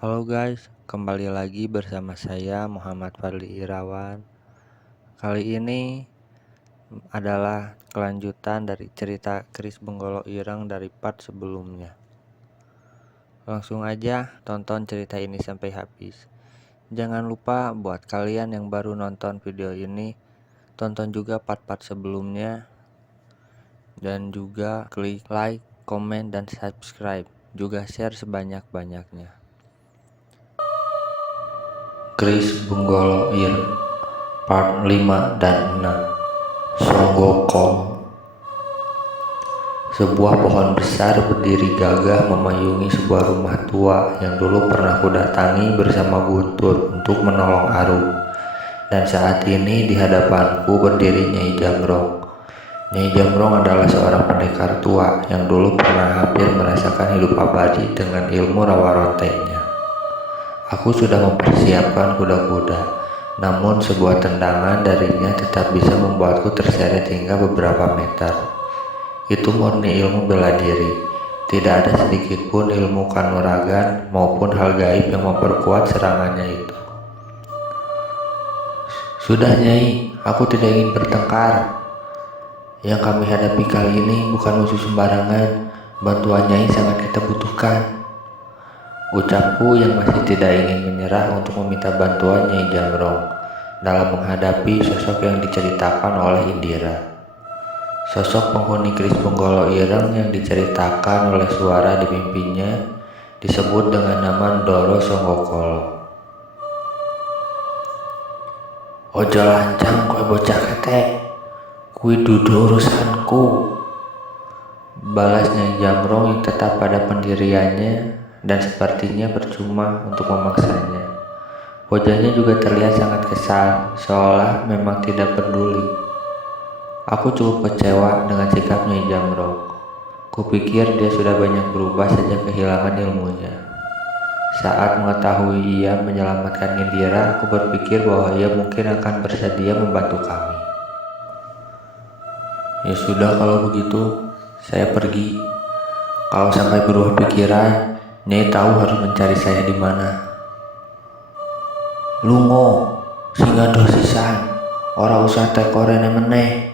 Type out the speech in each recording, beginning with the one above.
Halo guys, kembali lagi bersama saya Muhammad Fadli Irawan. Kali ini adalah kelanjutan dari cerita Kris Benggolo Ireng dari part sebelumnya. Langsung aja tonton cerita ini sampai habis. Jangan lupa buat kalian yang baru nonton video ini, tonton juga part-part sebelumnya. Dan juga klik like, komen, dan subscribe. Juga share sebanyak-banyaknya. Kris Benggolo Ireng Part 5 dan 6. Songgokong. Sebuah pohon besar berdiri gagah memayungi sebuah rumah tua yang dulu pernah kudatangi bersama Guntur untuk menolong Arum. Dan saat ini di hadapanku berdiri Nyai Jamrong. Nyai Jamrong adalah seorang pendekar tua yang dulu pernah hampir merasakan hidup abadi dengan ilmu rawa rontenya. Aku sudah mempersiapkan kuda-kuda, namun sebuah tendangan darinya tetap bisa membuatku terseret hingga beberapa meter. Itu murni ilmu bela diri. Tidak ada sedikit pun ilmu kanuragan maupun hal gaib yang memperkuat serangannya itu. Sudah Nyai, aku tidak ingin bertengkar. Yang kami hadapi kali ini bukan musuh sembarangan. Bantuan Nyai sangat kita butuhkan. Ucapku yang masih tidak ingin menyerah untuk meminta bantuan Nyai Jamrong dalam menghadapi sosok yang diceritakan oleh Indira. Sosok penghuni Kris Benggolo Ireng yang diceritakan oleh suara di mimpinya disebut dengan nama Ndoro Songgokolo. Ojo lancang kowe bocah ketek, kui dudu urusanku, balas Nyai Jamrong yang tetap pada pendiriannya dan sepertinya percuma untuk memaksanya. Wajahnya juga terlihat sangat kesal, seolah memang tidak peduli. Aku cukup kecewa dengan sikap Nyai Jamrong. Kupikir dia sudah banyak berubah sejak kehilangan ilmunya. Saat mengetahui ia menyelamatkan Indira, aku berpikir bahwa ia mungkin akan bersedia membantu kami. Ya sudah, kalau begitu saya pergi. Kalau sampai berubah pikiran, Nyai tahu harus mencari saya di mana. Lungo, singa dosisan, ora usah teko rene meneh.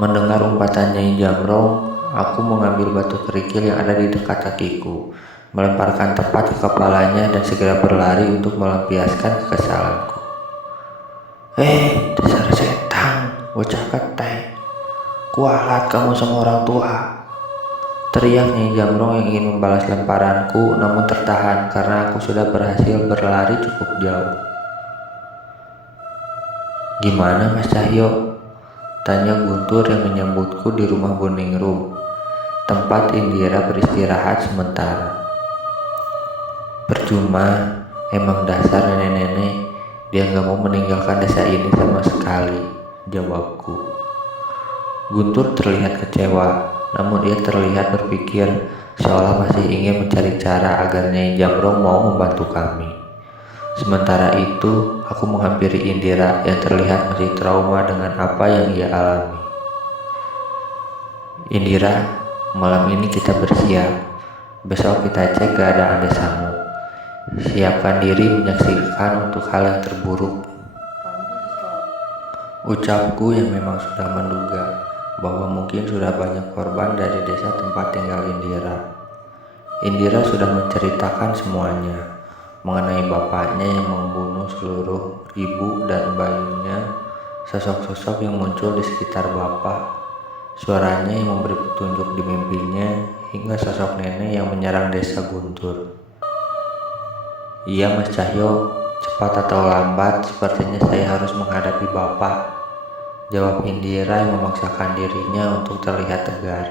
Mendengar umpatan Nyai Jamrong, aku mengambil batu kerikil yang ada di dekat kakiku, melemparkan tepat ke kepalanya dan segera berlari untuk melampiaskan kekesalanku. Dasar setan, bocah ketek, kualat kamu sama orang tua, teriak Nyai Jamrong yang ingin membalas lemparanku, namun tertahan karena aku sudah berhasil berlari cukup jauh. Gimana Mas Cahyo? Tanya Guntur yang menyambutku di rumah Boningrum, tempat Indira beristirahat sementara. Percuma, emang dasar nenek-nenek, dia gak mau meninggalkan desa ini sama sekali, jawabku. Guntur terlihat kecewa, namun ia terlihat berpikir seolah masih ingin mencari cara agar Nyai Jamrong mau membantu kami. Sementara itu, aku menghampiri Indira yang terlihat masih trauma dengan apa yang ia alami. Indira, malam ini kita bersiap. Besok kita cek keadaan desamu. Siapkan diri menyaksikan untuk hal yang terburuk. Ucapku yang memang sudah menduga bahwa mungkin sudah banyak korban dari desa tempat tinggal Indira. Indira sudah menceritakan semuanya mengenai bapaknya yang membunuh seluruh ibu dan bayinya, sosok-sosok yang muncul di sekitar bapak, suaranya yang memberi petunjuk di mimpinya, hingga sosok nenek yang menyerang desa Guntur. Iya Mas Cahyo, cepat atau lambat sepertinya saya harus menghadapi bapak, jawab Indira yang memaksakan dirinya untuk terlihat tegar.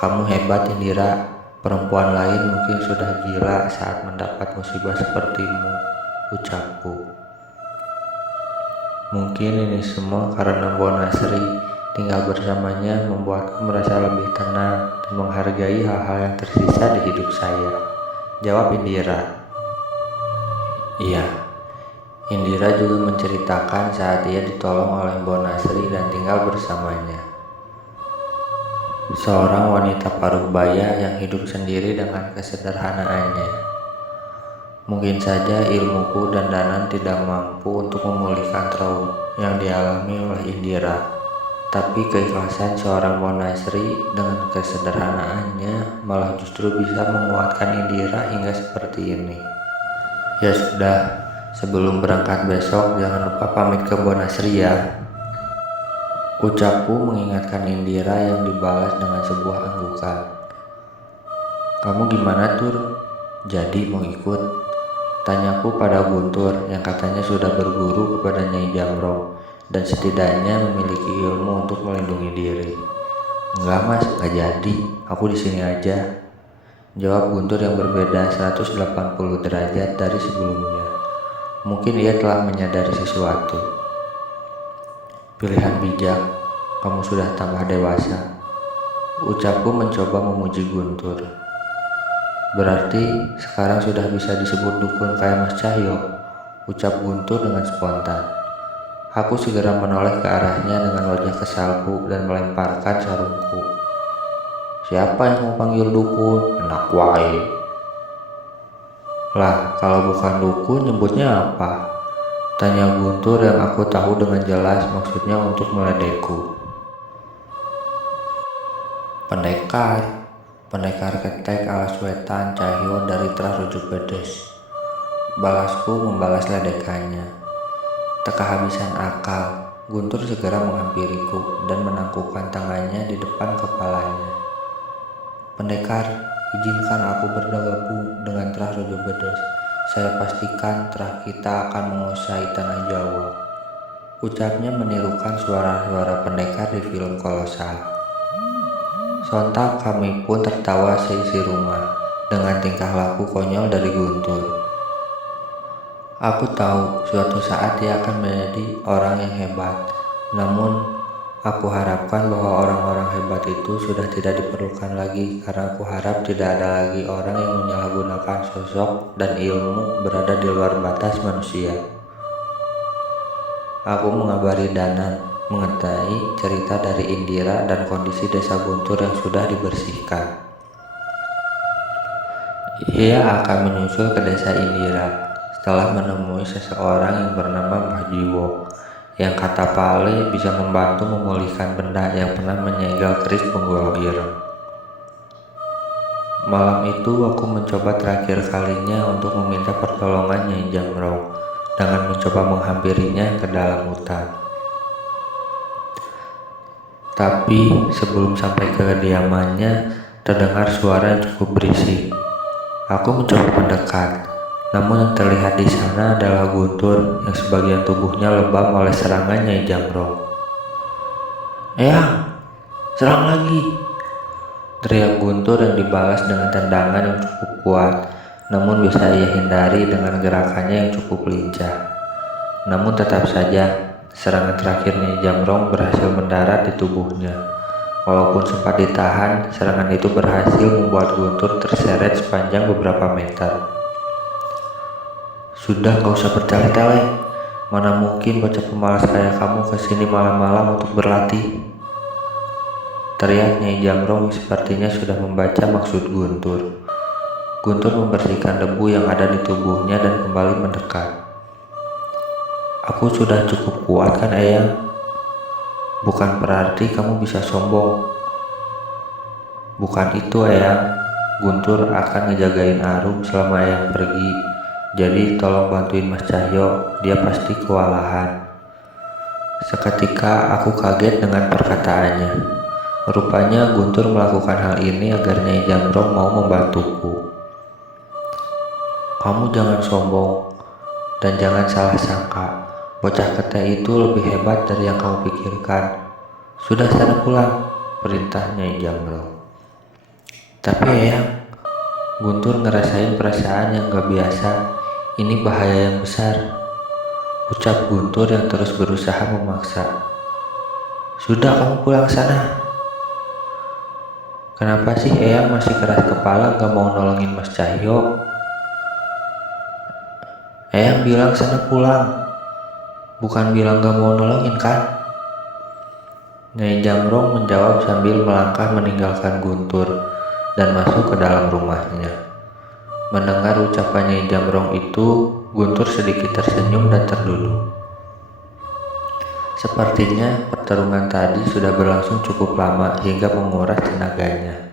Kamu hebat Indira, perempuan lain mungkin sudah gila saat mendapat musibah sepertimu, ucapku. Mungkin ini semua karena Mbok Nasri tinggal bersamanya membuatku merasa lebih tenang dan menghargai hal-hal yang tersisa di hidup saya, jawab Indira. Iya, Indira juga menceritakan saat ia ditolong oleh Mbok Nasri dan tinggal bersamanya. Seorang wanita paruh baya yang hidup sendiri dengan kesederhanaannya. Mungkin saja ilmuku dan Danan tidak mampu untuk memulihkan trauma yang dialami oleh Indira. Tapi keikhlasan seorang Bonasri dengan kesederhanaannya malah justru bisa menguatkan Indira hingga seperti ini. Ya sudah, sebelum berangkat besok jangan lupa pamit ke Bonasri ya. Ucapku mengingatkan Indira yang dibalas dengan sebuah anggukan. Kamu gimana Tur? Jadi mau ikut? Tanyaku pada Guntur yang katanya sudah berguru kepada Nyai Jamrong dan setidaknya memiliki ilmu untuk melindungi diri. Enggak mas, enggak jadi, aku di sini aja. Jawab Guntur yang berbeda 180 derajat dari sebelumnya. Mungkin ia telah menyadari sesuatu. Pilihan bijak, kamu sudah tambah dewasa. Ucapku mencoba memuji Guntur. Berarti sekarang sudah bisa disebut dukun kayak Mas Cahyo, ucap Guntur dengan spontan. Aku segera menoleh ke arahnya dengan wajah kesalku dan melemparkan sarungku. Siapa yang mau panggil dukun? Enak wae. Lah, kalau bukan dukun nyebutnya apa? Tanya Guntur yang aku tahu dengan jelas maksudnya untuk meledekku. Pendekar ketek alas wetan Cahyo dari Trahrujuk Bedes. Balasku membalas ledekannya. Tak kehabisan akal, Guntur segera menghampiriku dan menangkupkan tangannya di depan kepalanya. Pendekar, izinkan aku bergabung dengan Trahrujuk Bedes. Saya pastikan Trah kita akan menguasai tanah Jawa. Ucapnya menirukan suara-suara pendekar di film kolosal. Sontak kami pun tertawa seisi rumah dengan tingkah laku konyol dari Guntur. Aku tahu suatu saat dia akan menjadi orang yang hebat. Namun aku harapkan bahwa orang-orang hebat itu sudah tidak diperlukan lagi karena aku harap tidak ada lagi orang yang menyalahgunakan sosok dan ilmu berada di luar batas manusia. Aku mengabari Danan mengetahui cerita dari Indira dan kondisi desa Guntur yang sudah dibersihkan. Ia akan menyusul ke desa Indira setelah menemui seseorang yang bernama Mbah Jiwo yang kata Pale bisa membantu memulihkan benda yang pernah menyegel keris penggolo ireng. Malam itu aku mencoba terakhir kalinya untuk meminta pertolongan Nyai Jamrong dengan mencoba menghampirinya ke dalam hutan. Tapi sebelum sampai ke kediamannya terdengar suara yang cukup berisik. Aku mencoba mendekat. Namun yang terlihat di sana adalah Guntur yang sebagian tubuhnya lebam oleh serangan Nyai Jamrong. "Eyang, serang lagi!" teriak Guntur yang dibalas dengan tendangan yang cukup kuat, namun bisa ia hindari dengan gerakannya yang cukup lincah. Namun tetap saja, serangan terakhir Nyai Jamrong berhasil mendarat di tubuhnya. Walaupun sempat ditahan, serangan itu berhasil membuat Guntur terseret sepanjang beberapa meter. "Sudah gak usah bertele-tele, mana mungkin bocah pemalas kayak kamu kesini malam-malam untuk berlatih," teriak Nyai Jamrong sepertinya sudah membaca maksud Guntur. Guntur membersihkan debu yang ada di tubuhnya dan kembali mendekat. "Aku sudah cukup kuat kan Eyang? Bukan berarti kamu bisa sombong." "Bukan itu Eyang, Guntur akan ngejagain Arum selama Eyang pergi. Jadi tolong bantuin Mas Cahyo, dia pasti kewalahan." Seketika aku kaget dengan perkataannya. Rupanya Guntur melakukan hal ini agar Nyai Jamrong mau membantuku. "Kamu jangan sombong dan jangan salah sangka. Bocah ketek itu lebih hebat dari yang kamu pikirkan. Sudah sana pulang," perintah Nyai Jamrong. "Tapi Eyang," Guntur ngerasain perasaan yang gak biasa. "Ini bahaya yang besar," ucap Guntur yang terus berusaha memaksa. "Sudah kamu pulang sana." "Kenapa sih Eyang masih keras kepala gak mau nolongin Mas Cahyo?" "Eyang bilang sana pulang, bukan bilang gak mau nolongin kan?" Nyai Jamrong menjawab sambil melangkah meninggalkan Guntur dan masuk ke dalam rumahnya. Mendengar ucapannya Jamrong itu, Guntur sedikit tersenyum dan terduduk. Sepertinya pertarungan tadi sudah berlangsung cukup lama hingga menguras tenaganya.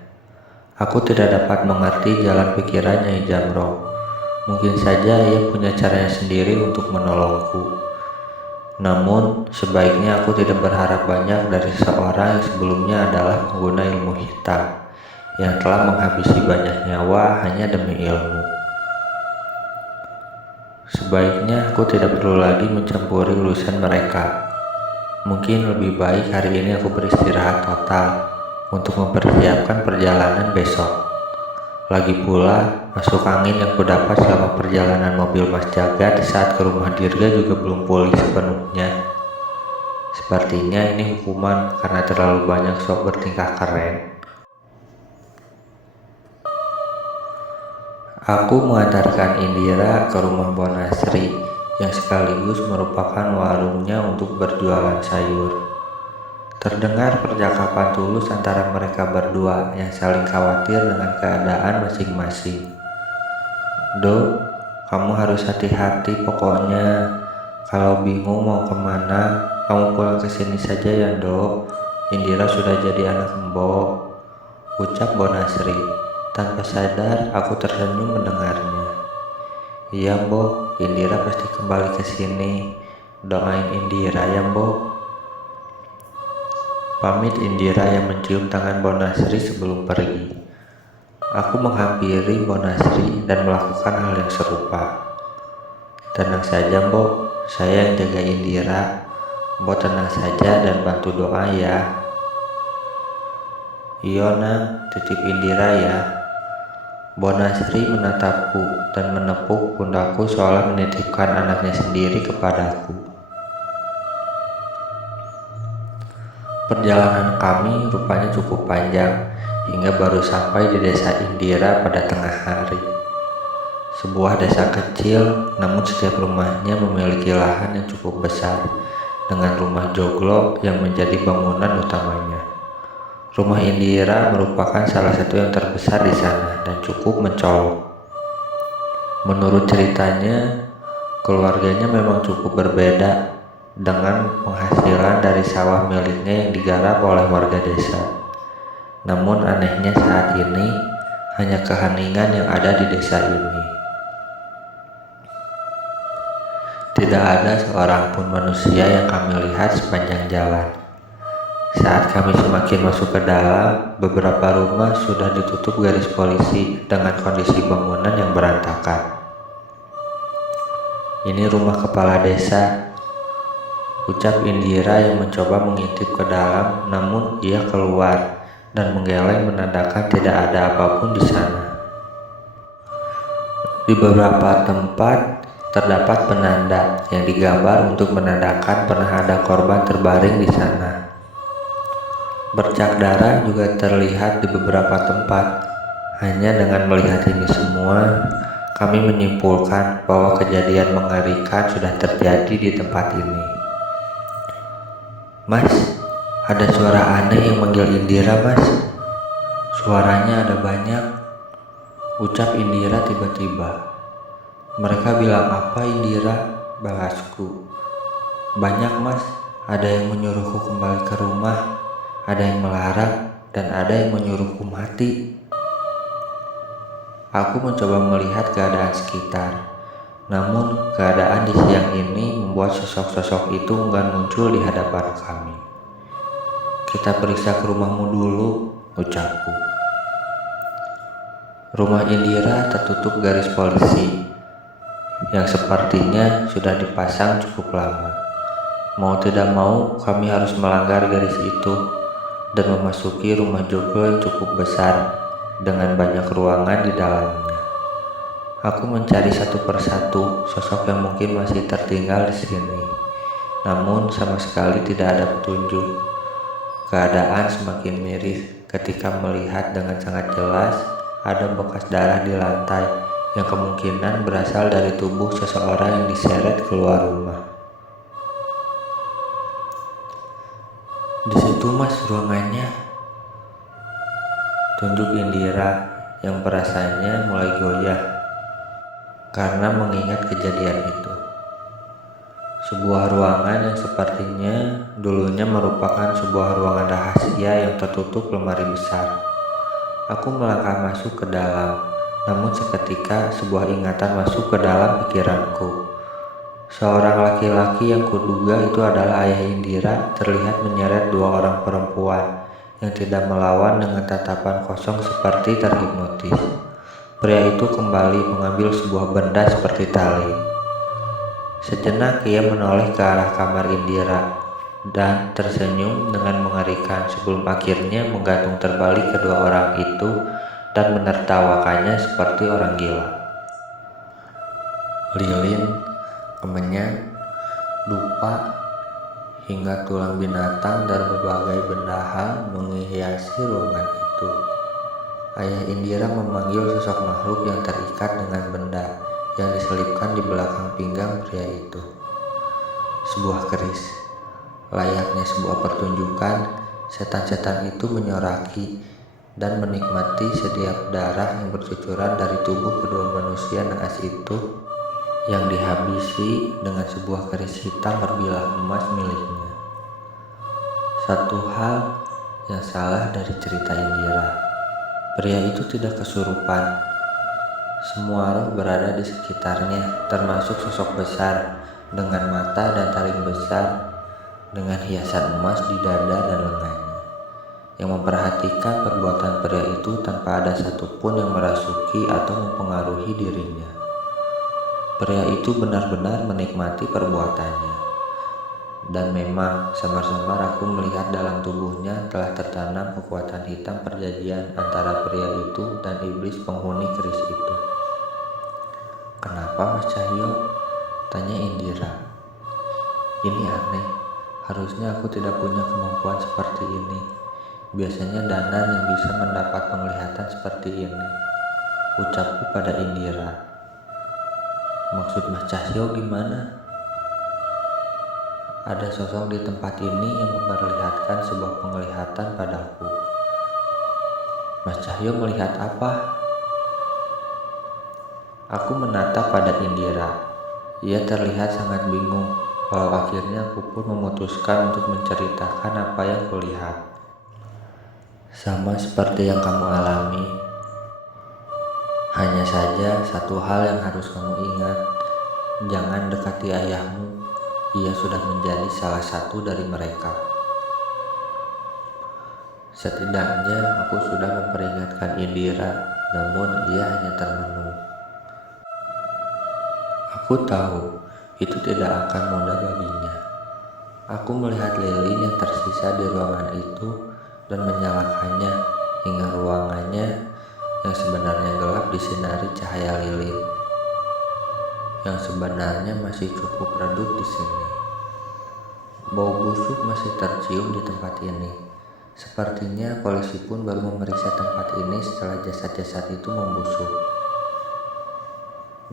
Aku tidak dapat mengerti jalan pikirannya Jamrong. Mungkin saja ia punya caranya sendiri untuk menolongku. Namun, sebaiknya aku tidak berharap banyak dari seorang yang sebelumnya adalah pengguna ilmu hitam, yang telah menghabisi banyak nyawa hanya demi ilmu. Sebaiknya aku tidak perlu lagi mencampuri urusan mereka. Mungkin lebih baik hari ini aku beristirahat total untuk mempersiapkan perjalanan besok. Lagi pula, masuk angin yang kudapat selama perjalanan mobil Mas Jagat saat ke rumah Dirga juga belum pulih sepenuhnya. Sepertinya ini hukuman karena terlalu banyak sok bertingkah keren. Aku mengantarkan Indira ke rumah Bonasri yang sekaligus merupakan warungnya untuk berjualan sayur. Terdengar percakapan tulus antara mereka berdua yang saling khawatir dengan keadaan masing-masing. "Dok, kamu harus hati-hati pokoknya. Kalau bingung mau kemana, kamu pulang ke sini saja ya, Dok. Indira sudah jadi anak Mbok," ucap Bonasri. Tanpa sadar, aku tersenyum mendengarnya. "Iya, Mbok, Indira pasti kembali ke sini. Doain Indira ya, Mbok." Pamit Indira yang mencium tangan Bonasri sebelum pergi. Aku menghampiri Bonasri dan melakukan hal yang serupa. "Tenang saja, Mbok, saya yang jaga Indira. Mbok tenang saja dan bantu doa ya." "Iyo Nang, titip Indira ya." Bonasri menatapku dan menepuk pundakku seolah menitipkan anaknya sendiri kepadaku. Perjalanan kami rupanya cukup panjang hingga baru sampai di desa Indira pada tengah hari. Sebuah desa kecil, namun setiap rumahnya memiliki lahan yang cukup besar dengan rumah joglo yang menjadi bangunan utamanya. Rumah Indira merupakan salah satu yang terbesar di sana dan cukup mencolok. Menurut ceritanya, keluarganya memang cukup berbeda dengan penghasilan dari sawah miliknya yang digarap oleh warga desa. Namun anehnya saat ini hanya keheningan yang ada di desa ini. Tidak ada seorang pun manusia yang kami lihat sepanjang jalan. Saat kami semakin masuk ke dalam, beberapa rumah sudah ditutup garis polisi dengan kondisi bangunan yang berantakan. "Ini rumah kepala desa," ucap Indira yang mencoba mengintip ke dalam, namun ia keluar dan menggeleng menandakan tidak ada apapun di sana. Di beberapa tempat terdapat penanda yang digambar untuk menandakan pernah ada korban terbaring di sana. Bercak darah juga terlihat di beberapa tempat. Hanya dengan melihat ini semua, kami menyimpulkan bahwa kejadian mengerikan sudah terjadi di tempat ini. "Mas, ada suara aneh yang manggil Indira, Mas. Suaranya ada banyak," ucap Indira tiba-tiba. "Mereka bilang apa, Indira?" balasku. "Banyak, Mas. Ada yang menyuruhku kembali ke rumah, ada yang melarang, dan ada yang menyuruhku mati." Aku mencoba melihat keadaan sekitar. Namun, keadaan di siang ini membuat sosok-sosok itu enggan muncul di hadapan kami. "Kita periksa ke rumahmu dulu," ucapku. Rumah Indira tertutup garis polisi yang sepertinya sudah dipasang cukup lama. Mau tidak mau, kami harus melanggar garis itu dan memasuki rumah joglo yang cukup besar dengan banyak ruangan di dalamnya. Aku mencari satu persatu sosok yang mungkin masih tertinggal di sini, namun sama sekali tidak ada petunjuk. Keadaan semakin miris ketika melihat dengan sangat jelas ada bekas darah di lantai yang kemungkinan berasal dari tubuh seseorang yang diseret keluar rumah. "Di situ, Mas, ruangannya," tunjuk Indira yang perasaannya mulai goyah karena mengingat kejadian itu. Sebuah ruangan yang sepertinya dulunya merupakan sebuah ruangan rahasia yang tertutup lemari besar. Aku melangkah masuk ke dalam, namun seketika sebuah ingatan masuk ke dalam pikiranku. Seorang laki-laki yang kuduga itu adalah ayah Indira terlihat menyeret dua orang perempuan yang tidak melawan dengan tatapan kosong seperti terhipnotis. Pria itu kembali mengambil sebuah benda seperti tali. Sejenak ia menoleh ke arah kamar Indira dan tersenyum dengan mengerikan sebelum akhirnya menggantung terbalik kedua orang itu dan menertawakannya seperti orang gila. Lilin, kemenyan, dupa, hingga tulang binatang dan berbagai benda hal menghiasi ruangan itu. Ayah Indira memanggil sosok makhluk yang terikat dengan benda yang diselipkan di belakang pinggang pria itu. Sebuah keris. Layaknya sebuah pertunjukan, setan-setan itu menyoraki dan menikmati setiap darah yang bercucuran dari tubuh kedua manusia naas itu yang dihabisi dengan sebuah keris hitam berbilah emas miliknya. Satu hal yang salah dari cerita Indira. Pria itu tidak kesurupan. Semua roh berada di sekitarnya, termasuk sosok besar dengan mata dan taring besar dengan hiasan emas di dada dan lengannya, yang memperhatikan perbuatan pria itu tanpa ada satupun yang merasuki atau mempengaruhi dirinya. Pria itu benar-benar menikmati perbuatannya, dan memang samar-samar aku melihat dalam tubuhnya telah tertanam kekuatan hitam perjanjian antara pria itu dan iblis penghuni keris itu. "Kenapa, Mas Cahyo?" tanya Indira. "Ini aneh. Harusnya aku tidak punya kemampuan seperti ini. Biasanya Danan yang bisa mendapat penglihatan seperti ini," ucapku pada Indira. "Maksud Mas Cahyo gimana?" "Ada sosok di tempat ini yang memperlihatkan sebuah penglihatan padaku." "Mas Cahyo melihat apa?" Aku menatap pada Indira. Ia terlihat sangat bingung, walau akhirnya aku pun memutuskan untuk menceritakan apa yang kulihat. "Sama seperti yang kamu alami. Hanya saja satu hal yang harus kamu ingat. Jangan dekati ayahmu. Ia sudah menjadi salah satu dari mereka." Setidaknya aku sudah memperingatkan Indira, namun ia hanya termenung. Aku tahu itu tidak akan mudah baginya. Aku melihat lilin yang tersisa di ruangan itu dan menyalakannya hingga ruangannya yang sebenarnya gelap disinari cahaya lilin yang sebenarnya masih cukup redup di sini. Bau busuk masih tercium di tempat ini. Sepertinya polisi pun baru memeriksa tempat ini setelah jasad-jasad itu membusuk.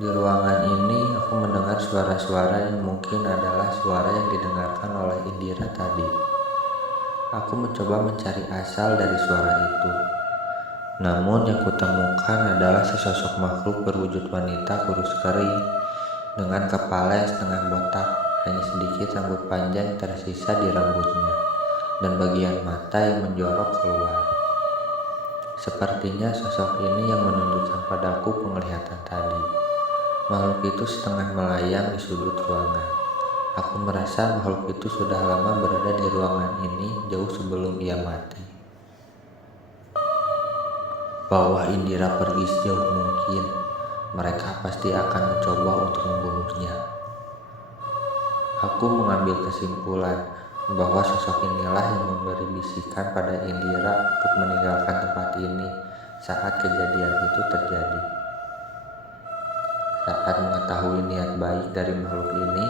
Di ruangan ini aku mendengar suara-suara yang mungkin adalah suara yang didengarkan oleh Indira tadi. Aku mencoba mencari asal dari suara itu. Namun yang kutemukan adalah sesosok makhluk berwujud wanita kurus kering dengan kepala yang setengah botak, hanya sedikit rambut panjang tersisa di rambutnya dan bagian mata yang menjorok keluar. Sepertinya sosok ini yang menunjukkan padaku penglihatan tadi. Makhluk itu setengah melayang di sudut ruangan. Aku merasa makhluk itu sudah lama berada di ruangan ini jauh sebelum ia mati. Bahwa Indira pergi sejauh mungkin, mereka pasti akan mencoba untuk membunuhnya. Aku mengambil kesimpulan bahwa sosok inilah yang memberi bisikan pada Indira untuk meninggalkan tempat ini saat kejadian itu terjadi. Saat mengetahui niat baik dari makhluk ini,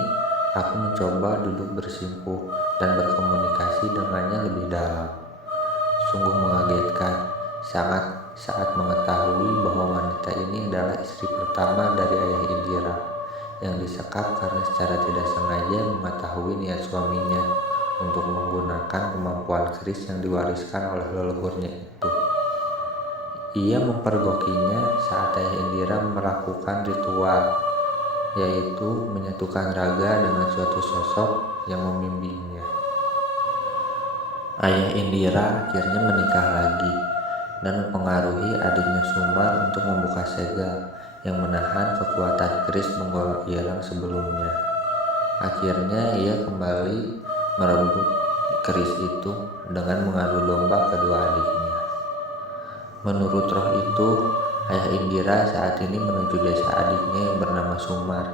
aku mencoba duduk bersimpuh dan berkomunikasi dengannya lebih dalam. Sungguh mengagetkan saat mengetahui bahwa wanita ini adalah istri pertama dari ayah Indira yang disekap karena secara tidak sengaja mengetahui niat suaminya untuk menggunakan kemampuan keris yang diwariskan oleh leluhurnya itu. Ia mempergokinya saat ayah Indira melakukan ritual yaitu menyatukan raga dengan suatu sosok yang membimbingnya. Ayah Indira akhirnya menikah lagi dan mempengaruhi adiknya Sumar untuk membuka segel yang menahan kekuatan keris Monggolyang sebelumnya. Akhirnya ia kembali merebut keris itu dengan mengadu domba kedua adiknya. Menurut roh itu, ayah Indira saat ini menuju desa adiknya yang bernama Sumar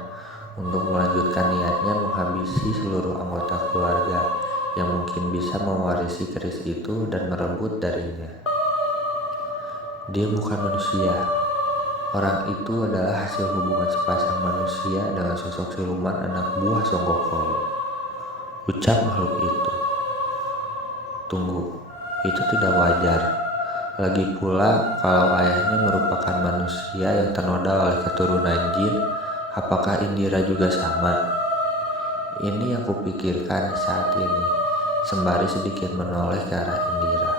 untuk melanjutkan niatnya menghabisi seluruh anggota keluarga yang mungkin bisa mewarisi keris itu dan merebut darinya. Dia bukan manusia. Orang itu adalah hasil hubungan sepasang manusia dengan sosok siluman anak buah Songgokolo. Ucap makhluk itu. Tunggu, itu tidak wajar. Lagi pula, kalau ayahnya merupakan manusia yang ternoda oleh keturunan jin, apakah Indira juga sama? Ini yang kupikirkan saat ini, sembari sedikit menoleh ke arah Indira.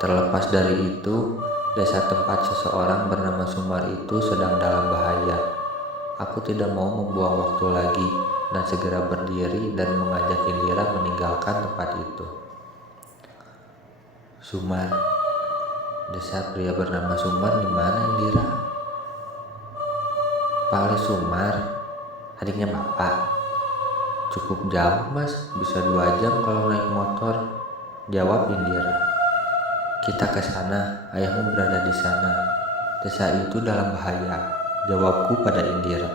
Terlepas dari itu, desa tempat seseorang bernama Sumar itu sedang dalam bahaya. Aku tidak mau membuang waktu lagi dan segera berdiri dan mengajak Indira meninggalkan tempat itu. Sumar. Desa pria bernama Sumar di mana, Indira? Pak Ale Sumar, adiknya Bapak. Cukup jauh, Mas, bisa 2 jam kalau naik motor, jawab Indira. Kita ke sana, ayahmu berada di sana. Desa itu dalam bahaya, jawabku pada Indira.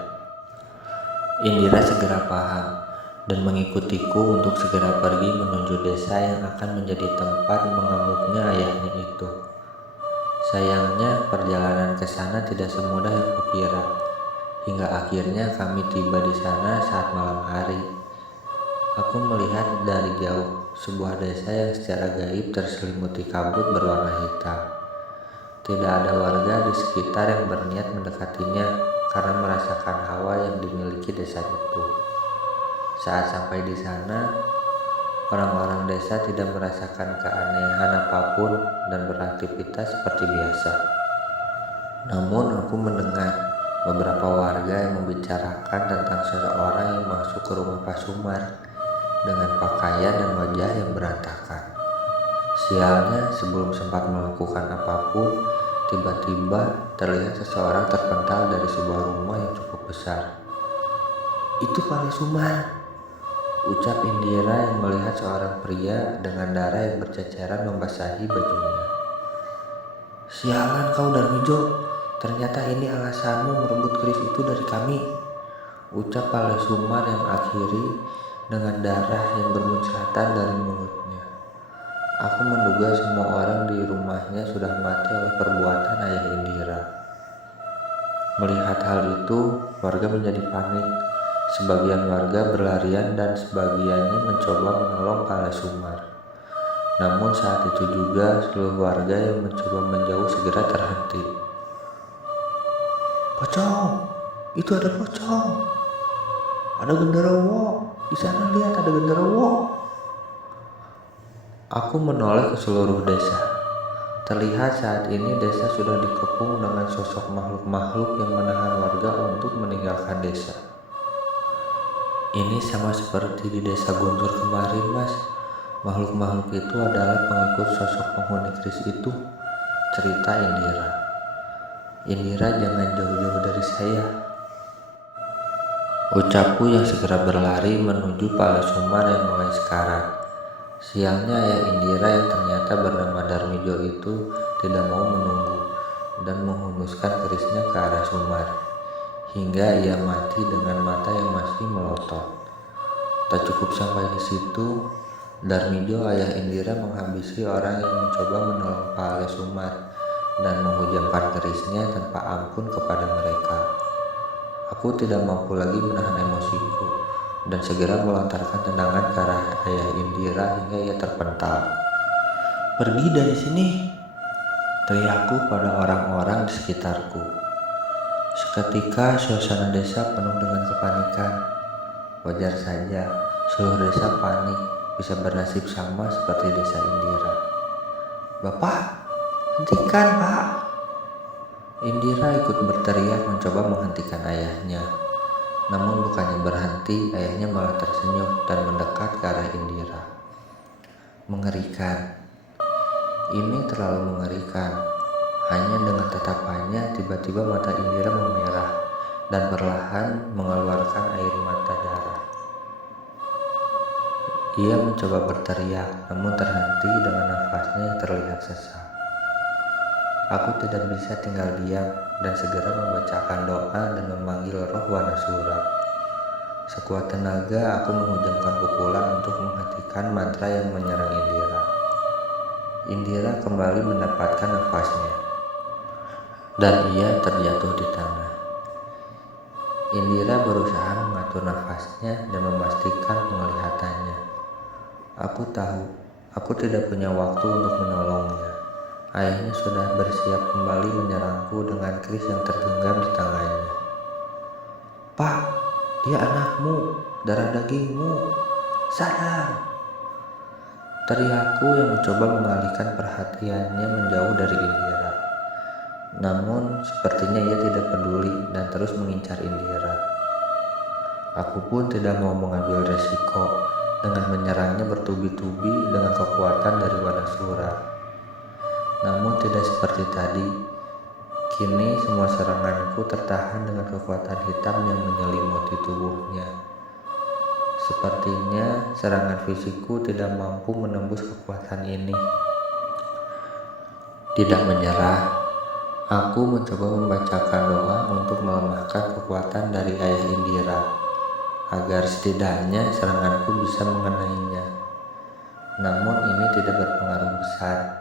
Indira segera paham dan mengikutiku untuk segera pergi menuju desa yang akan menjadi tempat mengamuknya ayahnya itu. Sayangnya perjalanan ke sana tidak semudah yang kukira. Hingga akhirnya kami tiba di sana saat malam hari. Aku melihat dari jauh sebuah desa yang secara gaib terselimuti kabut berwarna hitam. Tidak ada warga di sekitar yang berniat mendekatinya karena merasakan hawa yang dimiliki desa itu. Saat sampai di sana, orang-orang desa tidak merasakan keanehan apapun dan beraktivitas seperti biasa. Namun aku mendengar beberapa warga yang membicarakan tentang seseorang yang masuk ke rumah Pak Sumar dengan pakaian dan wajah yang berantakan. Sialnya, sebelum sempat melakukan apapun, tiba-tiba terlihat seseorang terpental dari sebuah rumah yang cukup besar. Itu Pak Sumar, ucap Indira yang melihat seorang pria dengan darah yang berceceran membasahi bajunya. Sialan kau Darmijo, ternyata ini alasanmu merebut keris itu dari kami, ucap Pak Sumar yang akhiri dengan darah yang bermuncratan dari mulutnya. Aku menduga semua orang di rumahnya sudah mati oleh perbuatan ayah Indira. Melihat hal itu, warga menjadi panik. Sebagian warga berlarian dan sebagiannya mencoba menolong Pak Sumar. Namun saat itu juga seluruh warga yang mencoba menjauh segera terhenti. Pocong, itu ada pocong. Ada genderuwo, di sana lihat ada genderuwo. Aku menoleh ke seluruh desa. Terlihat saat ini desa sudah dikepung dengan sosok makhluk-makhluk yang menahan warga untuk meninggalkan desa. Ini sama seperti di desa Guntur kemarin, Mas. Makhluk-makhluk itu adalah pengikut sosok penghuni keris itu, cerita Indira. Indira, jangan jauh-jauh dari saya, ucapku yang segera berlari menuju Pak Sumar yang mulai sekarat. Sialnya ayah Indira yang ternyata bernama Darmijo itu tidak mau menunggu dan menghunuskan kerisnya ke arah Sumar, hingga ia mati dengan mata yang masih melotot. Tak cukup sampai di situ, Darmijo ayah Indira menghabisi orang yang mencoba menolong Pak Sumar dan menghujamkan kerisnya tanpa ampun kepada mereka. Aku tidak mampu lagi menahan emosiku dan segera melontarkan tendangan ke arah ayah Indira hingga ia terpental. Pergi dari sini, teriakku pada orang-orang di sekitarku. Seketika suasana desa penuh dengan kepanikan. Wajar saja, seluruh desa panik, bisa bernasib sama seperti desa Indira. Bapak, hentikan Pak! Indira ikut berteriak mencoba menghentikan ayahnya. Namun bukannya berhenti, ayahnya malah tersenyum dan mendekat ke arah Indira. Mengerikan. Ini terlalu mengerikan. Hanya dengan tatapannya, tiba-tiba mata Indira memerah dan perlahan mengeluarkan air mata darah. Ia mencoba berteriak, namun terhenti dengan nafasnya yang terlihat sesak. Aku tidak bisa tinggal diam dan segera membacakan doa dan memanggil roh Wanasura. Sekuat tenaga, aku menghujamkan pukulan untuk menghentikan mantra yang menyerang Indira. Indira kembali mendapatkan nafasnya, dan ia terjatuh di tanah. Indira berusaha mengatur nafasnya dan memastikan penglihatannya. Aku tahu, aku tidak punya waktu untuk menolongnya. Ayahnya sudah bersiap kembali menyerangku dengan keris yang tergenggam di tangannya. "Pak, dia anakmu, darah dagingmu. Sadar!" Teriakku yang mencoba mengalihkan perhatiannya menjauh dari Indira. Namun, sepertinya ia tidak peduli dan terus mengincar Indira. Aku pun tidak mau mengambil resiko dengan menyerangnya bertubi-tubi dengan kekuatan dari Wanasura. Namun tidak seperti tadi. Kini semua seranganku tertahan dengan kekuatan hitam yang menyelimuti tubuhnya. Sepertinya serangan fisikku tidak mampu menembus kekuatan ini. Tidak menyerah, aku mencoba membacakan doa untuk melemahkan kekuatan dari ayah Indira, agar setidaknya seranganku bisa mengenainya. Namun ini tidak berpengaruh besar.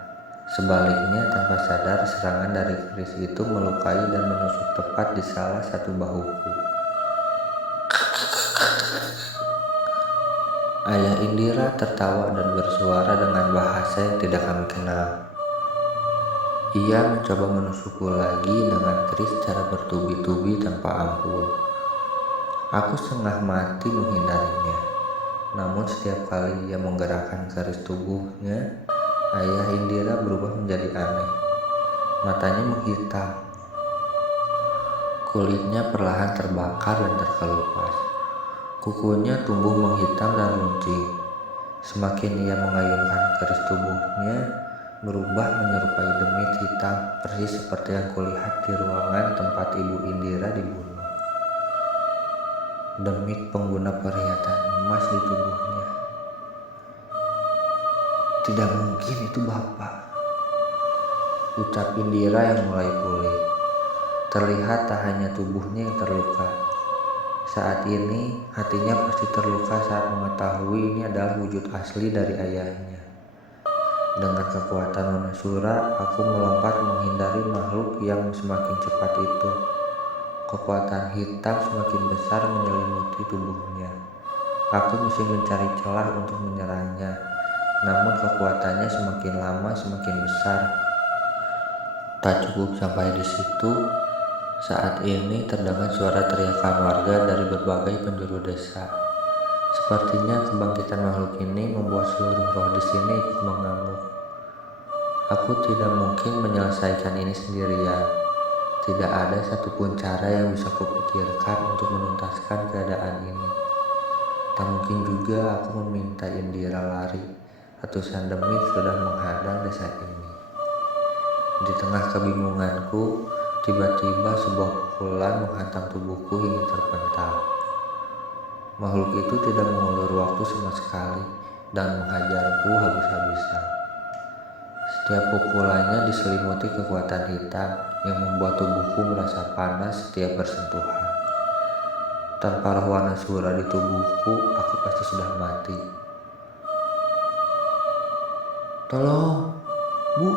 Sebaliknya, tanpa sadar, serangan dari keris itu melukai dan menusuk tepat di salah satu bahuku. Ayah Indira tertawa dan bersuara dengan bahasa yang tidak kami kenal. Ia mencoba menusukku lagi dengan keris secara bertubi-tubi tanpa ampun. Aku setengah mati menghindarinya. Namun setiap kali ia menggerakkan keris tubuhnya, ayah Indira berubah menjadi aneh. Matanya menghitam. Kulitnya perlahan terbakar dan terkelupas. Kukunya tumbuh menghitam dan runcing. Semakin ia mengayunkan keris tubuhnya, berubah menyerupai demit hitam, persis seperti yang kulihat di ruangan tempat Ibu Indira dibunuh. Demit pengguna perhiasan emas di tubuhnya. "Tidak mungkin itu Bapak," ucap Indira yang mulai pulih. Terlihat tak hanya tubuhnya yang terluka. Saat ini, hatinya pasti terluka saat mengetahui ini adalah wujud asli dari ayahnya. Dengan kekuatan Wanasura, aku melompat menghindari makhluk yang semakin cepat itu. Kekuatan hitam semakin besar menyelimuti tubuhnya. Aku mesti mencari celah untuk menyerangnya. Namun kekuatannya semakin lama semakin besar. Tak cukup sampai di situ, saat ini terdengar suara teriakan warga dari berbagai penjuru desa. Sepertinya kebangkitan makhluk ini membuat seluruh roh di sini ikut mengamuk. Aku tidak mungkin menyelesaikan ini sendirian. Tidak ada satupun cara yang bisa kupikirkan untuk menuntaskan keadaan ini. Tak mungkin juga aku meminta Indira lari. Ratusan demit sudah menghadang desa ini. Di tengah kebingunganku, tiba-tiba sebuah pukulan menghantam tubuhku hingga terpental. Makhluk itu tidak mengulur waktu sama sekali dan menghajarku habis-habisan. Setiap pukulannya diselimuti kekuatan hitam yang membuat tubuhku merasa panas setiap bersentuhan. Tanpa roh Wanasura di tubuhku, aku pasti sudah mati. "Tolong, Bu,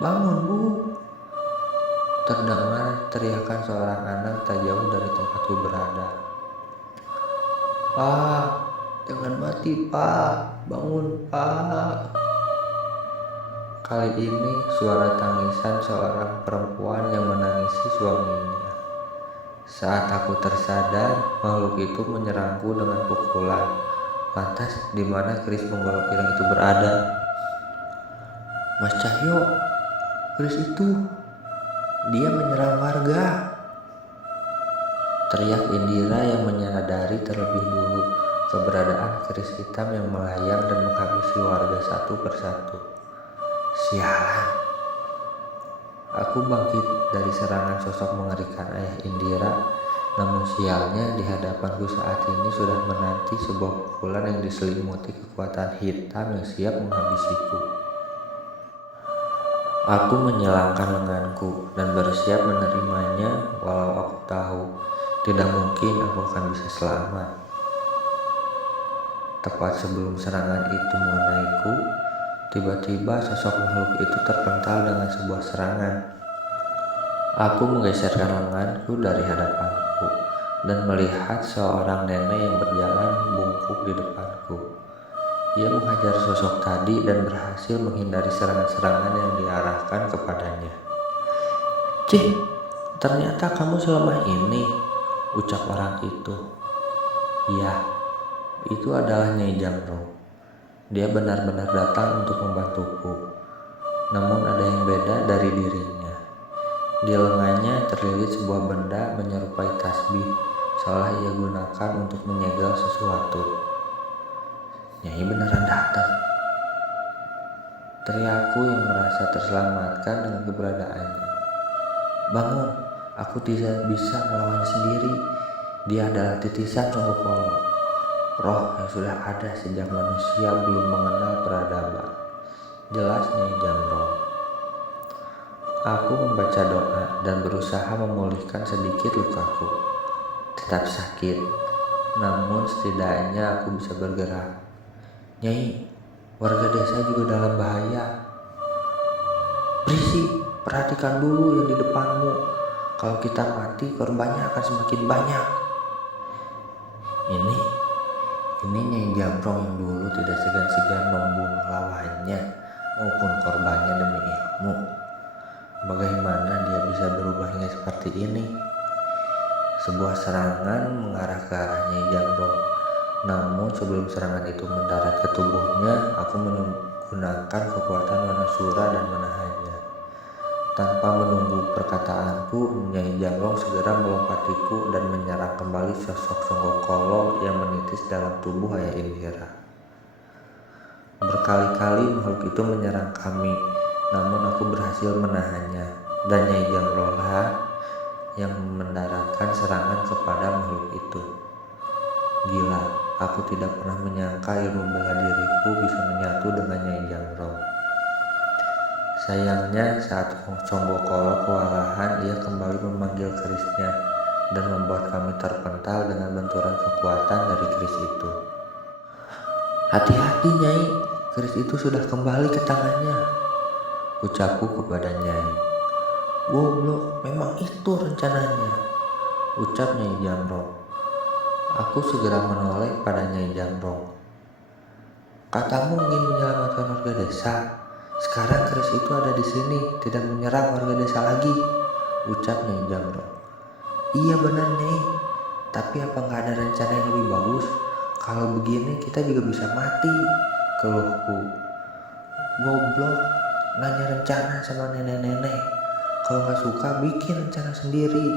bangun, Bu!" Terdengar teriakan seorang anak tak jauh dari tempatku berada. "Pak, jangan mati, Pak. Bangun, Pak." Kali ini suara tangisan seorang perempuan yang menangisi suaminya. Saat aku tersadar, makhluk itu menyerangku dengan pukulan. Lantas, di mana keris penggolok ireng itu berada? "Mas Cahyo, keris itu, dia menyerang warga." teriak Indira yang menyadari terlebih dulu keberadaan keris hitam yang melayang dan menghabisi warga satu persatu. Sialan! Aku bangkit dari serangan sosok mengerikan ayah Indira, namun sialnya di hadapanku saat ini sudah menanti sebuah pukulan yang diselimuti kekuatan hitam yang siap menghabisiku. Aku menyilangkan lenganku dan bersiap menerimanya, walau aku tahu tidak mungkin aku akan bisa selamat. Tepat sebelum serangan itu mengenaiku, tiba-tiba sosok makhluk itu terpental dengan sebuah serangan. Aku menggeserkan lenganku dari hadapanku dan melihat seorang nenek yang berjalan bungkuk di depanku. Ia menghajar sosok tadi dan berhasil menghindari serangan-serangan yang diarahkan kepadanya. "Cih, ternyata kamu selemah ini," ucap orang itu. "Ya, itu adalah Nyai Jamrong. Dia benar-benar datang untuk membantuku. Namun ada yang beda dari dirinya. Di lengannya terlilit sebuah benda menyerupai tasbih, seolah ia gunakan untuk menyegel sesuatu." "Nyai beneran datang," teriakku yang merasa terselamatkan dengan keberadaannya. "Bangun, aku tidak bisa melawan sendiri. Dia adalah titisan Songgokolo, roh yang sudah ada sejak manusia belum mengenal peradaban. Jelas Nyai Jamrong." Aku membaca doa dan berusaha memulihkan sedikit lukaku. Tetap sakit, namun setidaknya aku bisa bergerak. "Nyai, warga desa juga dalam bahaya." "Berisik, perhatikan dulu yang di depanmu. Kalau kita mati, korbannya akan semakin banyak." Ini Nyai Jamrong yang dulu tidak segan-segan membunuh lawannya maupun korbannya demi ilmu. Bagaimana dia bisa berubah hingga seperti ini? Sebuah serangan mengarah ke arah Nyai Jamrong. Namun sebelum serangan itu mendarat ke tubuhnya, aku menggunakan kekuatan Manasura dan menahannya. Tanpa menunggu perkataanku, Nyai Jamrong segera melompatiku dan menyerang kembali sosok Songgokolo yang menitis dalam tubuh ayah Indira. Berkali-kali makhluk itu menyerang kami, namun aku berhasil menahannya, dan Nyai Jamrong yang mendaratkan serangan kepada makhluk itu. Gila, aku tidak pernah menyangka ilmu bela diriku bisa menyatu dengan Nyai Jamrong. Sayangnya saat Songgokolo kewalahan, ia kembali memanggil kerisnya dan membuat kami terpental dengan benturan kekuatan dari keris itu. "Hati-hati Nyai, keris itu sudah kembali ke tangannya," ucapku kepada Nyai. "Goblok, memang itu rencananya," ucap Nyai Jamrong. Aku segera menoleh pada Nyai Jamrong. "Katamu ingin menyelamatkan warga desa. Sekarang keris itu ada di sini, tidak menyerang warga desa lagi," ucap Nyai Jamrong. "Iya benar Nyai, tapi apa nggak ada rencana yang lebih bagus? Kalau begini kita juga bisa mati," keluhku. "Goblok, nanya rencana sama nenek-nenek. Kalau nggak suka bikin rencana sendiri,"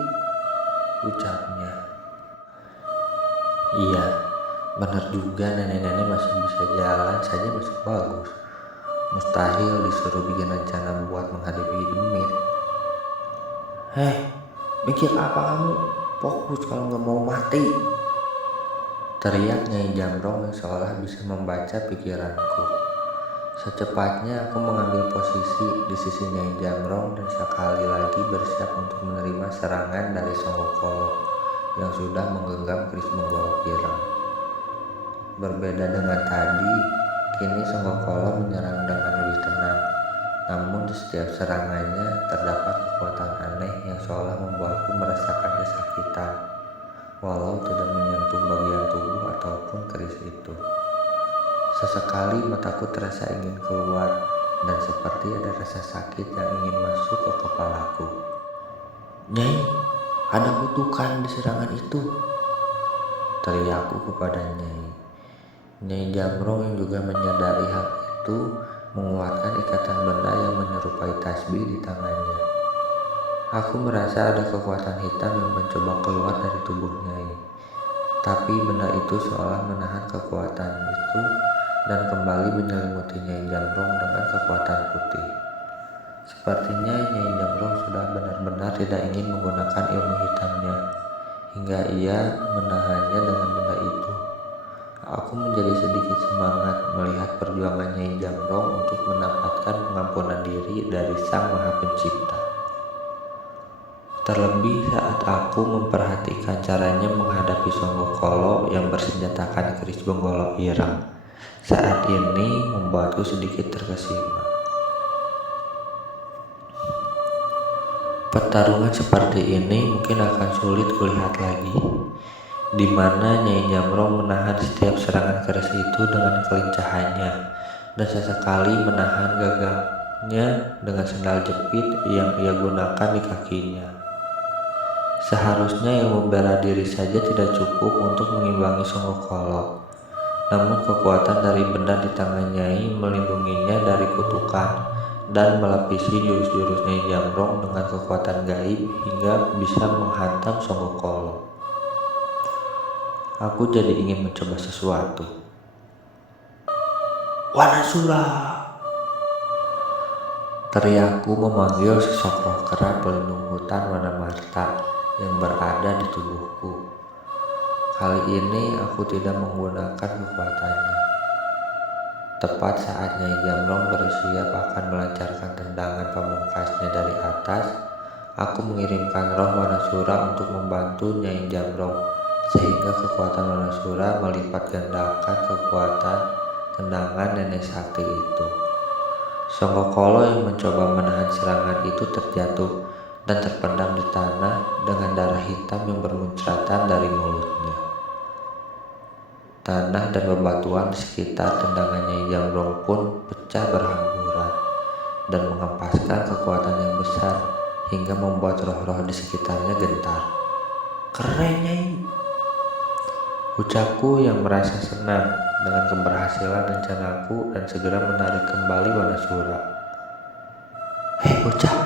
ucapnya. Iya, benar juga, nenek-nenek masih bisa jalan saja masih bagus. Mustahil disuruh bikin rencana buat menghadapi demit. "Heh, mikir apa kamu? Fokus kalau nggak mau mati," teriak Nyai Jamrong yang seolah bisa membaca pikiranku. Secepatnya aku mengambil posisi di sisi Nyai Jamrong dan sekali lagi bersiap untuk menerima serangan dari Songgokolo yang sudah menggenggam keris membawa pirang. Berbeda dengan tadi, kini Songgokolo menyerang dengan lebih tenang. Namun di setiap serangannya terdapat kekuatan aneh yang seolah membuatku merasakan kesakitan, walau tidak menyentuh bagian tubuh ataupun keris itu. Sesekali mataku terasa ingin keluar dan seperti ada rasa sakit yang ingin masuk ke kepalaku. "Nyai, ada kutukan di serangan itu," teriakku kepada Nyai. Nyai Jamrong yang juga menyadari hal itu menguatkan ikatan benda yang menyerupai tasbih di tangannya. Aku merasa ada kekuatan hitam yang mencoba keluar dari tubuh Nyai. Tapi benda itu seolah menahan kekuatan itu dan kembali menyelimuti Nyai Jamrong dengan kekuatan putih. Sepertinya Nyai Jamrong sudah benar-benar tidak ingin menggunakan ilmu hitamnya, hingga ia menahannya dengan benda itu. Aku menjadi sedikit semangat melihat perjuangan Nyai Jamrong untuk mendapatkan pengampunan diri dari Sang Maha Pencipta. Terlebih saat aku memperhatikan caranya menghadapi Songgokolo yang bersenjatakan keris Benggolo Ireng. Saat ini membuatku sedikit terkesima. Pertarungan seperti ini mungkin akan sulit kulihat lagi, di mana Nyai Jamrong menahan setiap serangan keris itu dengan kelincahannya, dan sesekali menahan gagangnya dengan sendal jepit yang ia gunakan di kakinya. Seharusnya ilmu bela diri saja tidak cukup untuk mengimbangi Songgokolo, namun kekuatan dari benda di tangan Nyai melindunginya dari kutukan dan melapisi jurus-jurus Nyai Jamrong dengan kekuatan gaib hingga bisa menghantam Songgokolo. Aku jadi ingin mencoba sesuatu. Wanasura! Teriakku memanggil sosok roh kera pelindung hutan Wanamarta yang berada di tubuhku. Kali ini aku tidak menggunakan kekuatannya. Tepat saat Nyai Jamrong bersiap akan melancarkan tendangan pamungkasnya dari atas, aku mengirimkan roh Wanasura untuk membantu Nyai Jamrong, sehingga kekuatan Wanasura melipat gandakan kekuatan tendangan nenek sakti itu. Songgokolo yang mencoba menahan serangan itu terjatuh dan terpendam di tanah dengan darah hitam yang bermuncratan dari mulutnya. Tanah dan bebatuan di sekitar tendangan Nyai Jamrong pun pecah berhamburan dan menghempaskan kekuatan yang besar hingga membuat roh-roh di sekitarnya gentar. Keren, Nyai! Ucapku yang merasa senang dengan keberhasilan rencanaku dan segera menarik kembali Wanasura. Hei bocah,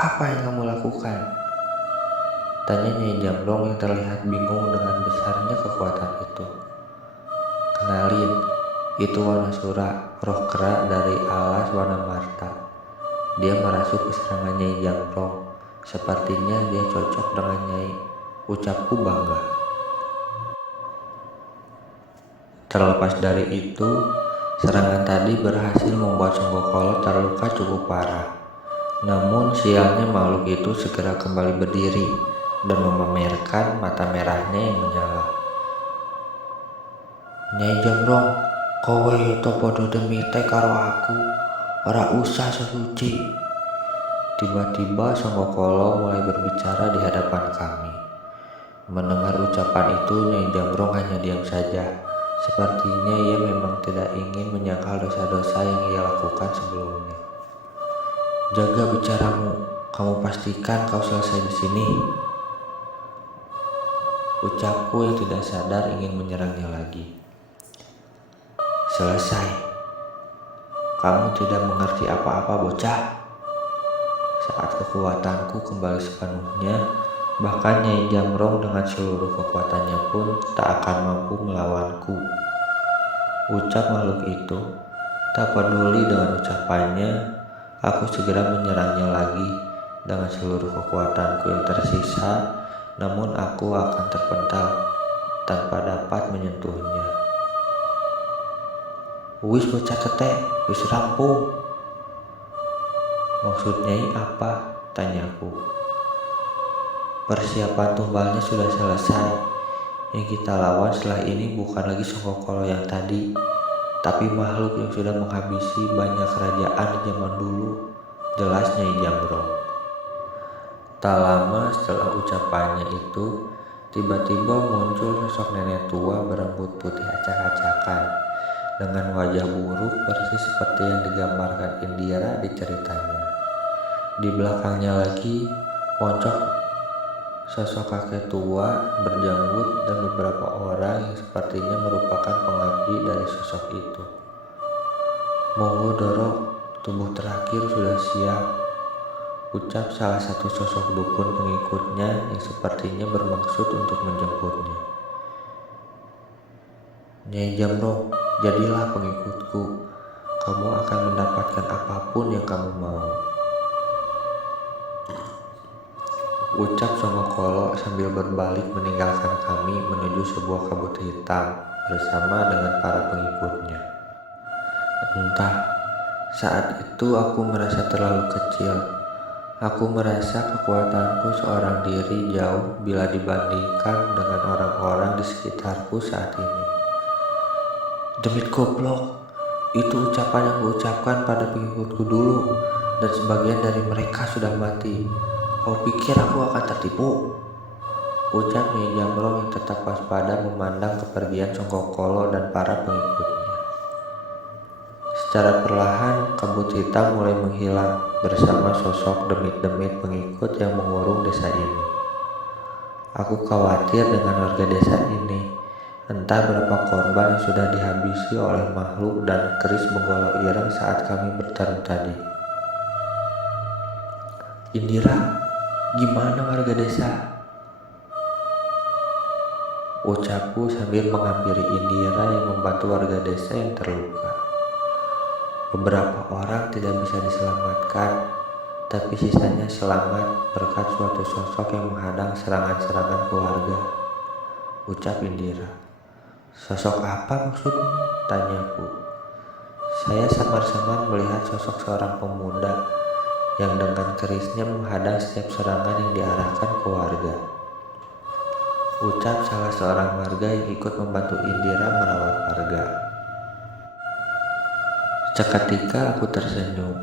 apa yang kamu lakukan? Tanya Nyai Jamrong yang terlihat bingung dengan besarnya kekuatan itu. Kenalin, itu Wanasura, roh kera dari alas Wanamarta. Dia merasuk ke serangan Nyai Jamrong. Sepertinya dia cocok dengan Nyai, ucapku bangga. Terlepas dari itu, serangan tadi berhasil membuat Songgokolo terluka cukup parah. Namun sialnya makhluk itu segera kembali berdiri dan memamerkan mata merahnya yang menyala. Nyai Jamrong, kowe yoto podo demi teh karo aku, ora usah sesuci. Tiba-tiba Songgokolo mulai berbicara di hadapan kami. Mendengar ucapan itu, Nyai Jamrong hanya diam saja. Sepertinya ia memang tidak ingin menyangkal dosa-dosa yang ia lakukan sebelumnya. Jaga bicaramu, kamu pastikan kau selesai di sini. Ucapku yang tidak sadar ingin menyerangnya lagi. Selesai. Kamu tidak mengerti apa-apa, bocah. Saat kekuatanku kembali sepenuhnya, bahkan Nyai Jamrong dengan seluruh kekuatannya pun tak akan mampu melawanku. Ucap makhluk itu. Tak peduli dengan ucapannya, aku segera menyerangnya lagi dengan seluruh kekuatanku yang tersisa, namun aku akan terpental tanpa dapat menyentuhnya. Wis bocah tete, wis rampung. Maksud Nyai apa? Tanyaku. Persiapan tumbalnya sudah selesai. Yang kita lawan setelah ini bukan lagi Songgokolo yang tadi, tapi makhluk yang sudah menghabisi banyak kerajaan di zaman dulu. Jelas Nyai Jamrong. Tak lama setelah ucapannya itu, tiba-tiba muncul sosok nenek tua berambut putih acak-acakan dengan wajah buruk persis seperti yang digambarkan Indira di ceritanya. Di belakangnya lagi pojok sosok kakek tua berjanggut dan beberapa orang yang sepertinya merupakan pengabdi dari sosok itu. Monggo Doro, tubuh terakhir sudah siap. ucap salah satu sosok dukun pengikutnya yang sepertinya bermaksud untuk menjemputnya. Nyai Jamrong, jadilah pengikutku. Kamu akan mendapatkan apapun yang kamu mau. Ucap Songokolo sambil berbalik meninggalkan kami menuju sebuah kabut hitam bersama dengan para pengikutnya. Entah, saat itu aku merasa terlalu kecil. Aku merasa kekuatanku seorang diri jauh bila dibandingkan dengan orang-orang di sekitarku saat ini. Demit goblok, itu ucapan yang kuucapkan pada pengikutku dulu, dan sebagian dari mereka sudah mati. Kau pikir aku akan tertipu? Ucap Nyai Jamrong yang tetap waspada memandang kepergian Songokolo dan para pengikutnya. Secara perlahan, kabut hitam mulai menghilang bersama sosok demit-demit pengikut yang mengurung desa ini. Aku khawatir dengan warga desa ini. Entah berapa korban yang sudah dihabisi oleh makhluk dan keris menggolok ireng saat kami bertarung tadi. Indira, gimana warga desa? Ucapku sambil menghampiri Indira yang membantu warga desa yang terluka. Beberapa orang tidak bisa diselamatkan, tapi sisanya selamat berkat suatu sosok yang menghadang serangan-serangan keluarga. Ucap Indira. Sosok apa maksudmu? Tanyaku. Saya samar-samar melihat sosok seorang pemuda yang dengan kerisnya menghadang setiap serangan yang diarahkan ke warga. Ucap salah seorang warga yang ikut membantu Indira merawat warga. Seketika aku tersenyum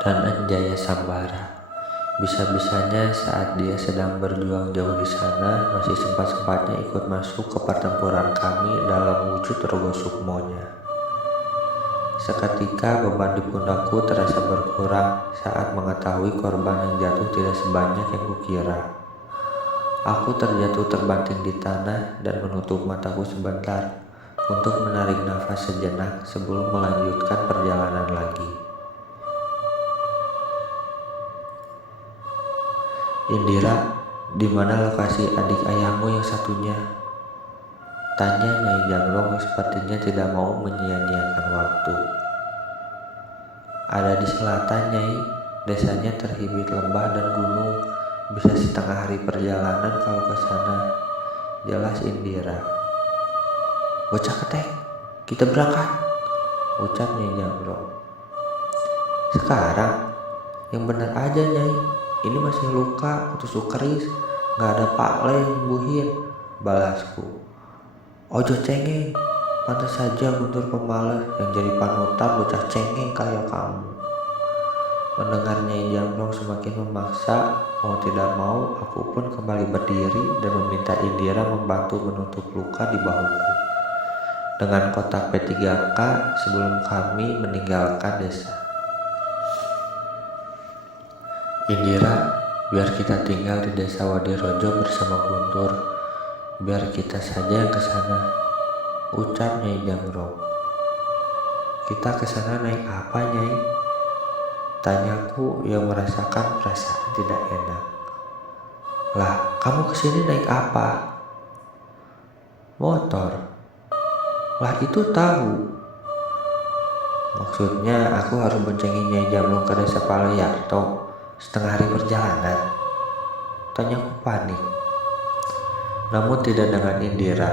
dan Anjaya Sambara. Bisa-bisanya saat dia sedang berjuang jauh di sana masih sempat-sempatnya ikut masuk ke pertempuran kami dalam wujud Rogo Sukmonya. Seketika beban di pundakku terasa berkurang saat mengetahui korban yang jatuh tidak sebanyak yang kukira. Aku terjatuh terbanting di tanah dan menutup mataku sebentar untuk menarik nafas sejenak sebelum melanjutkan perjalanan lagi. Indira, di mana lokasi adik ayahmu yang satunya? Tanya Nyai Jamrong yang sepertinya tidak mau menyia-nyiakan waktu. Ada di selatan, Nyai. Desanya terhimpit lembah dan gunung. Bisa setengah hari perjalanan kalau ke sana. Jelas Indira. Bocah ketek, kita berangkat. Ucap Nyai Jamrong. Sekarang? Yang benar aja, Nyai. Ini masih luka, ketusuk keris, gak ada pakle yang nyembuhin. Balasku. Ojo cengeng, pantas saja Guntur pemalas yang jadi panutan bocah cengeng kayak kamu. Mendengar Nyai Jamrong semakin memaksa, mau tidak mau aku pun kembali berdiri dan meminta Indira membantu menutup luka di bahuku dengan kotak P3K sebelum kami meninggalkan desa. Indira, biar kita tinggal di desa Wadirojo bersama Guntur. Biar kita saja yang ke sana. Ucap Nyai Jamrong. Kita ke sana naik apa, Nyai? Tanyaku yang merasakan perasaan tidak enak. Lah, kamu kesini naik apa? Motor. Lah, itu tahu. Maksudnya aku harus boncengin Nyai Jamrong ke desa Palayarto. Setengah hari perjalanan. Tanyaku panik. Namun tidak dengan Indira.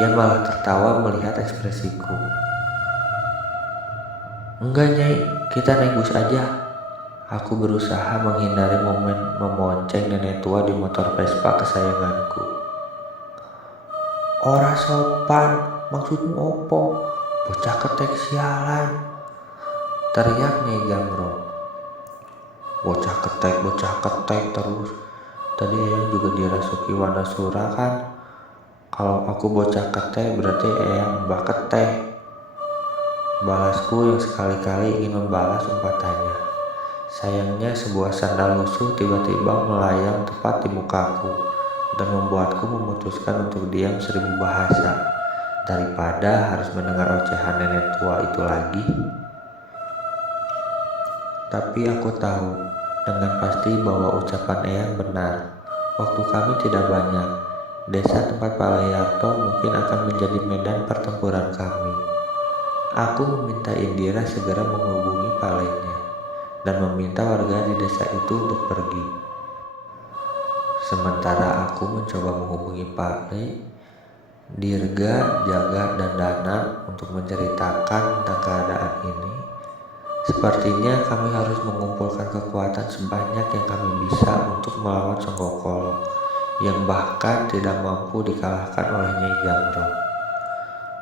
Ia malah tertawa melihat ekspresiku. Enggak, Nyai, kita naik bus aja. Aku berusaha menghindari momen memonceng nenek tua di motor Vespa kesayanganku. Ora sopan, maksudmu opo? Bocah ketek sialan. Teriak Nyai Jamrong. Bocah ketek terus. Tadi Eyang juga dirasuki Wanasura kan? Kalau aku bocah ketek berarti Eyang mbak ketek. Balasku yang sekali-kali ingin membalas umpatannya. Sayangnya sebuah sandal lusuh tiba-tiba melayang tepat di mukaku dan membuatku memutuskan untuk diam 1000 bahasa daripada harus mendengar ocehan nenek tua itu lagi. Tapi aku tahu dengan pasti bahwa ucapan Eyang benar. Waktu kami tidak banyak. Desa tempat Pak Layarto mungkin akan menjadi medan pertempuran kami. Aku meminta Indira segera menghubungi Pak Lenya dan meminta warga di desa itu untuk pergi. Sementara aku mencoba menghubungi Pak Le, Dirga, Jaga, dan Danang untuk menceritakan tentang keadaan ini. Sepertinya kami harus mengumpulkan kekuatan sebanyak yang kami bisa untuk melawan Songgokolo yang bahkan tidak mampu dikalahkan oleh Nyai Jamrong.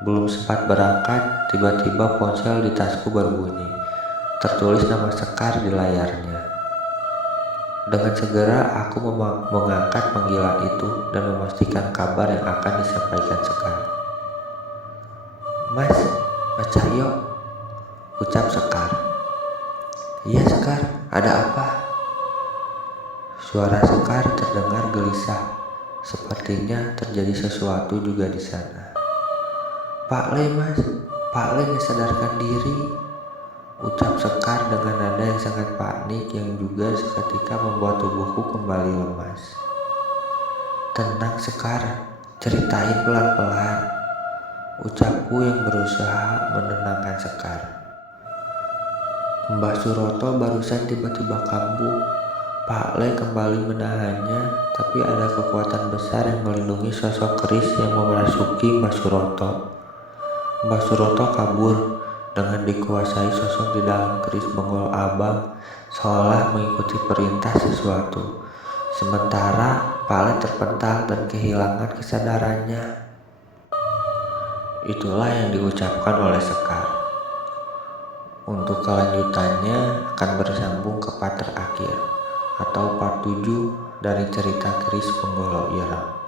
Belum sempat berangkat, tiba-tiba ponsel di tasku berbunyi. Tertulis nama Sekar di layarnya. Dengan segera aku mengangkat panggilan itu dan memastikan kabar yang akan disampaikan Sekar. "Mas, baca yuk," ucap Sekar. "Iya Sekar, ada apa?" Suara Sekar terdengar gelisah, sepertinya terjadi sesuatu juga di sana. "Pak Le mas, Pak Le nggak sadarkan diri," ucap Sekar dengan nada yang sangat panik yang juga seketika membuat tubuhku kembali lemas. "Tenang Sekar, ceritain pelan-pelan," ucapku yang berusaha menenangkan Sekar. "Mbah Suroto barusan tiba-tiba kambuh. Pak Le kembali menahannya, tapi ada kekuatan besar yang melindungi sosok keris yang memasuki Mbah Suroto. Mbah Suroto kabur dengan dikuasai sosok di dalam keris Benggol Abang, seolah mengikuti perintah sesuatu. Sementara Pak Le terpental dan kehilangan kesadarannya." Itulah yang diucapkan oleh Sekar. Untuk kelanjutannya akan bersambung ke part terakhir atau part 7 dari cerita keris Penggolo Ireng.